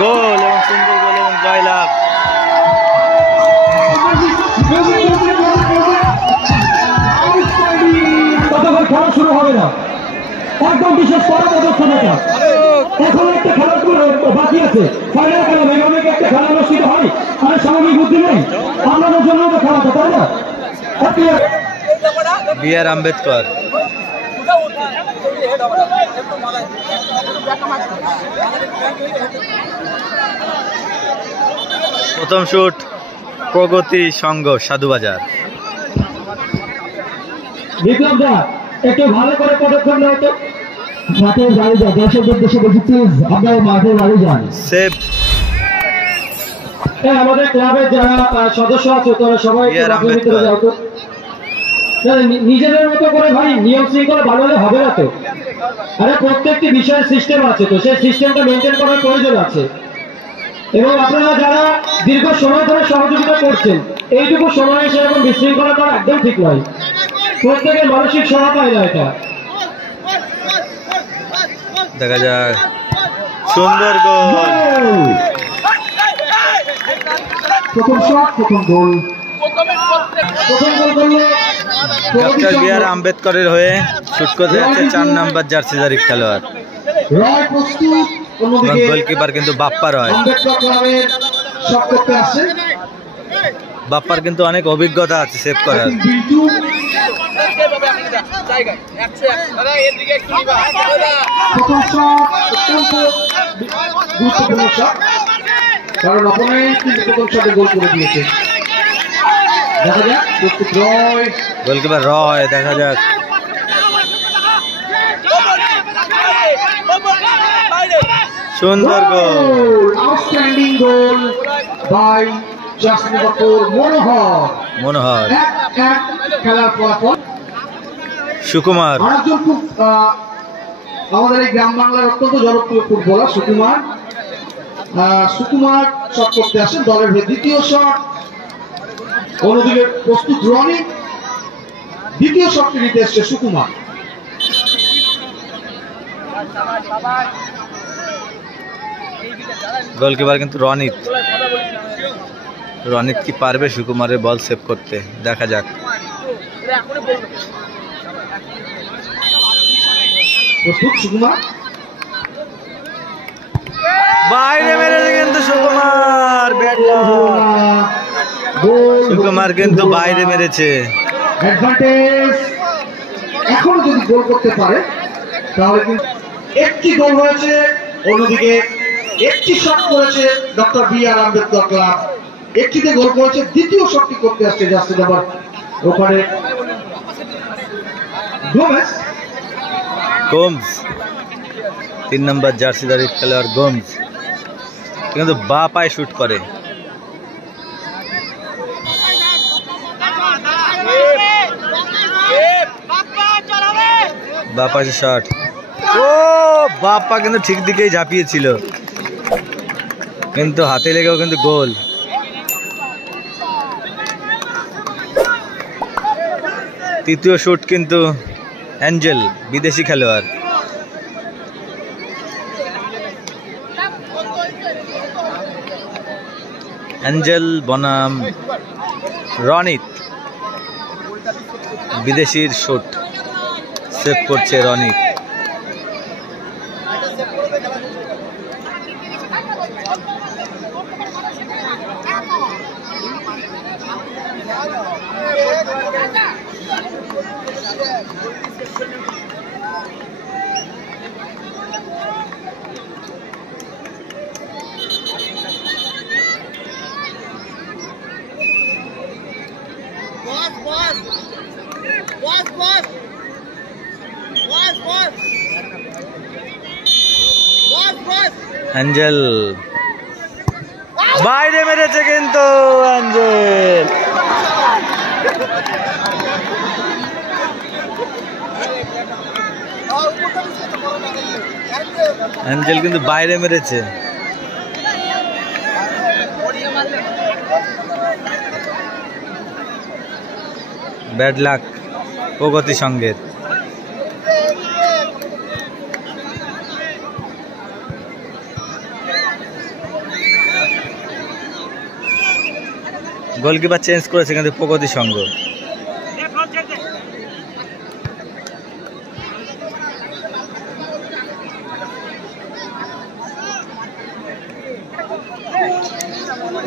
গোল এবং সুন্দর গোল এবং জয়লাভ। খেলা শুরু হবে না, একদম বিশেষ করে পদক্ষেপটা এখন একটা খেলা বাকি আছে, ফাইনাল খেলা এভাবে একটা খেলা অনুষ্ঠিত হয়, আর স্বাভাবিক বুদ্ধি নেই আমাদের জন্য তো খেলাটা, তাই না? বি.আর. আম্বেদকর প্রথম শুট প্রগতি সংঘ সাধুবাজার। বিপ্লব দা একটু ভালো করে পদক্ষেপ নেওয়া তো, মাঠের বাড়ি যা দর্শকদের উদ্দেশ্যে বলছি প্লিজ আপনারা মাঠের বাড়ি যান। সেভ আমাদের ক্লাবের যারা সদস্য আছে তারা সবাই ভিতরে যাও তো, নিজেদের মতো করে ভাই নিয়ম শৃঙ্খলা ভালো হলে হবে না তো। আরে প্রত্যেকটি বিষয়ের সিস্টেম আছে, তো সেই সিস্টেমটা মেনটেন করার প্রয়োজন আছে। এবং আপনারা যারা দীর্ঘ সময় ধরে সহযোগিতা করছেন, এইটুকু সময় এসে এরকম বিশৃঙ্খলা করা একদম ঠিক নয়, প্রত্যেকের মানসিক সভা পায় না এটা। দেখা যাক সুন্দর গোল, প্রথম শট, প্রথম গোল, প্রথম গোল করলো ডক্টর বি.আর. আম্বেদকরের হয়ে শুট করতে যাচ্ছে 4 নম্বর জার্সিধারী খেলোয়াড়। রয় প্রস্তুত, অন্যদিকে গোলকিপার কিন্তু বাপ্পা রয়। আম্বেদকর ক্লাবের শট করতে আসছে, বাপ্পার কিন্তু অনেক অভিজ্ঞতা আছে সেভ করার। প্রথম শট অত্যন্ত গুরুত্বপূর্ণ শট, কারণ অপোনেন্ট কিন্তু প্রথম শটে গোল করে দিয়েছে। দেখা যাক প্রস্তুত রয়, গোলকিপার রয়, দেখা যাক সুন্দর গোল, আউটস্ট্যান্ডিং গোল বাই জাস্টিন বাপুর মনোহর। এক খেলার ফলাফল। সুকুমার আরেকজন খুব আমাদের এই গ্রাম বাংলার অত্যন্ত জনপ্রিয় ফুটবলার সুকুমার শট করতে আসেন দলের হয়ে, দ্বিতীয় শট। অন্যদিকে প্রস্তুত রনি, দ্বিতীয় শটটি নিতে এসছে সুকুমার। গোলকিপার কিন্তু রনিত কি পারবে সুকুমারের বল সেভ করতে, দেখা যাক। প্রস্তুত সুকুমার, বাইরে মেরেছে কিন্তু সুকুমার, সুকুমার কিন্তু বাইরে মেরেছে। অ্যাডভান্টেজ, এখনো যদি গোল করতে পারে তাহলে কিন্তু একটি গোল হয়েছে, অন্যদিকে একটি শট করেছে ডক্টর বি.আর. আম্বেদকর ক্লাব, একটিতে গোল করেছে, দ্বিতীয় শটটি করতে আসছে জাস্টিন আবার ওখানে গোমস 3 নম্বর জার্সিধারী খেলোয়াড় গোমস কিন্তু বা পায়ে শুট করে। বাপা শট, ও বাপ্পা কিন্তু ঠিক দিকেই ঝাঁপিয়েছিল, কিন্তু হাতে লেগেও কিন্তু গোল। তৃতীয় শুট কিন্তু অ্যাঞ্জেল, বিদেশি খেলোয়াড়। অ্যাঞ্জেল বনাম রনিত, বিদেশির শুট সেভ করছে রনিত। অ্যাঞ্জেল বাইরে মেরেছে কিন্তু অ্যাঞ্জেল, অ্যাঞ্জেল কিন্তু বাইরে মেরেছে। ব্যাড লাক প্রগতি সংঘের। গোলকিপার চেঞ্জ করেছে কিন্তু প্রগতি সংঘ।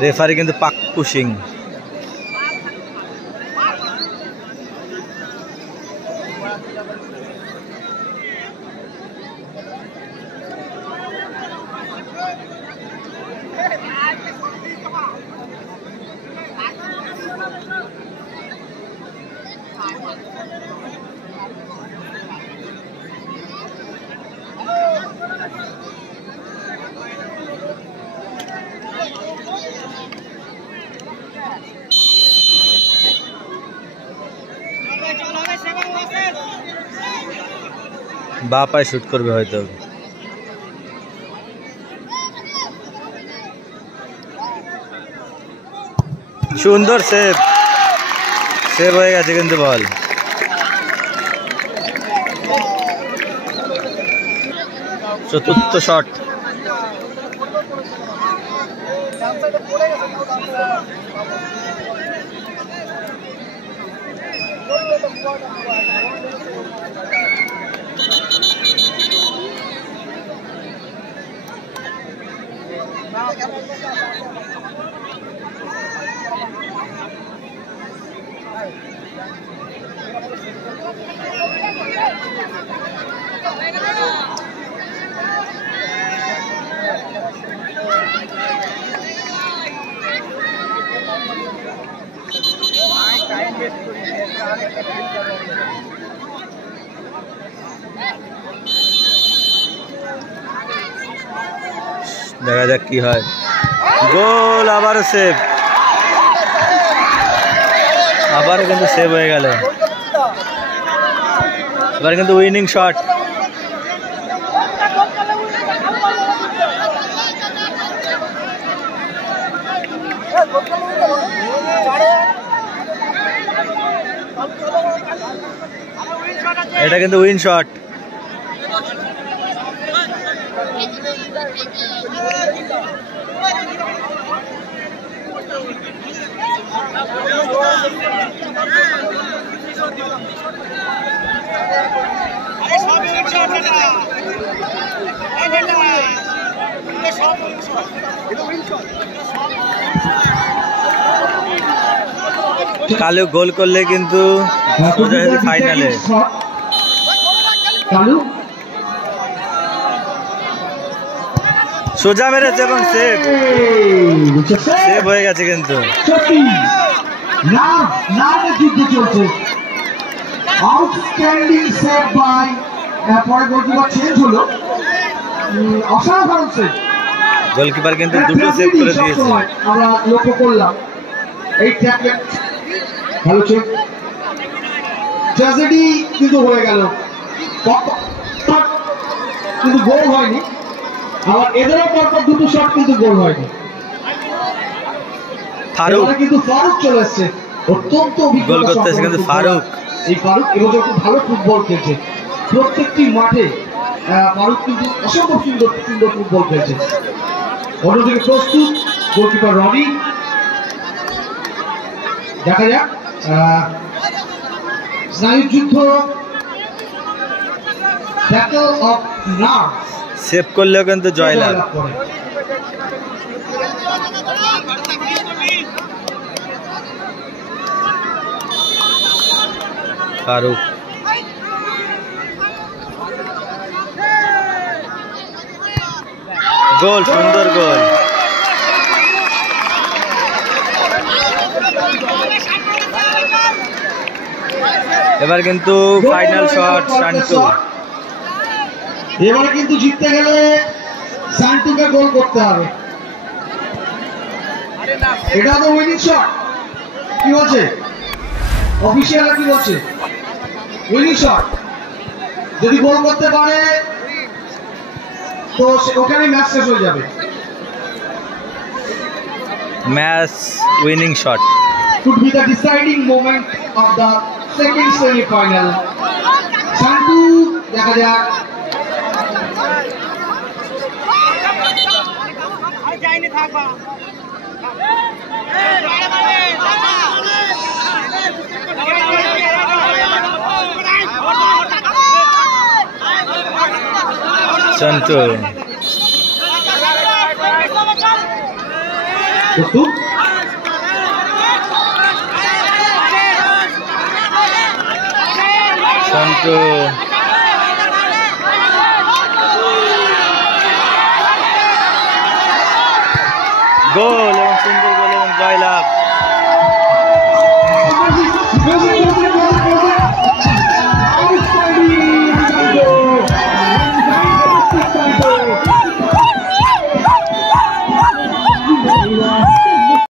রেফারি কিন্তু পাক্কু সিং। বা পায়ে শুট করবে হয়তো। সুন্দর সেভ, সেভ হয়ে গেছে কিন্তু বল। চতুর্থ শট। দেখা যাক কি হয়। গোল, আবারও সেভ, আবারও কিন্তু সেভ হয়ে গেল। এবার কিন্তু উইনিং শট। এটা কিন্তু উইন শট। কালু গোল করলে কিন্তু ফাইনালে। সোজা মেরেছে এবং সেভ, সেভ হয়ে গেছে কিন্তু। আউটস্ট্যান্ডিং সেভ বাই, পরে গোলকিপার চেঞ্জ হলো, অসাধারণ সেভ। গোলকিপার কিন্তু দুটো সেভ করে দিয়েছে, আমরা লক্ষ্য করলাম। এই ট্যাকলে ভালো চেক, ট্র্যাজেডি কিন্তু হয়ে গেল, কিন্তু গোল হয়নি। আবার এদেরও পরপর দুটো শট কিন্তু গোল হয়নি। ফারুক কিন্তু ফারুক চলে এসছে, অত্যন্ত গোল করতেছে কিন্তু ফারুক। এই ফারুক এবছর খুব ভালো ফুটবল খেলছে, প্রত্যেকটি মাঠে ফারুক কিন্তু অসম্ভব সুন্দর সুন্দর ফুটবল খেলছে। অন্যদিকে প্রস্তুত গোলকিপার রনি। দেখা যাক স্নায়ু যুদ্ধ, ব্যাটল অফ নার্ভ। সেভ করলেও কিন্তু জয়লাভ। ফারুক গোল, সুন্দর গোল। এবার কিন্তু ফাইনাল শট শান্তু। এবার কিন্তু জিততে গেলে শান্তুকে গোল করতে হবে। এটা তো উইনিং শট। কি বলছে অফিসিয়ালরা, কি বলছে? Winning shot. যদি গোল করতে পারে তো ওখানে ম্যাচ শেষ হয়ে যাবে। Match winning shot could be the deciding moment of the second semi-final. Shantu, দেখা যাক। যায়নি থাকবা। সন্টু সন্টু গোল এবং সুন্দর গোল এবং জয়লাভ।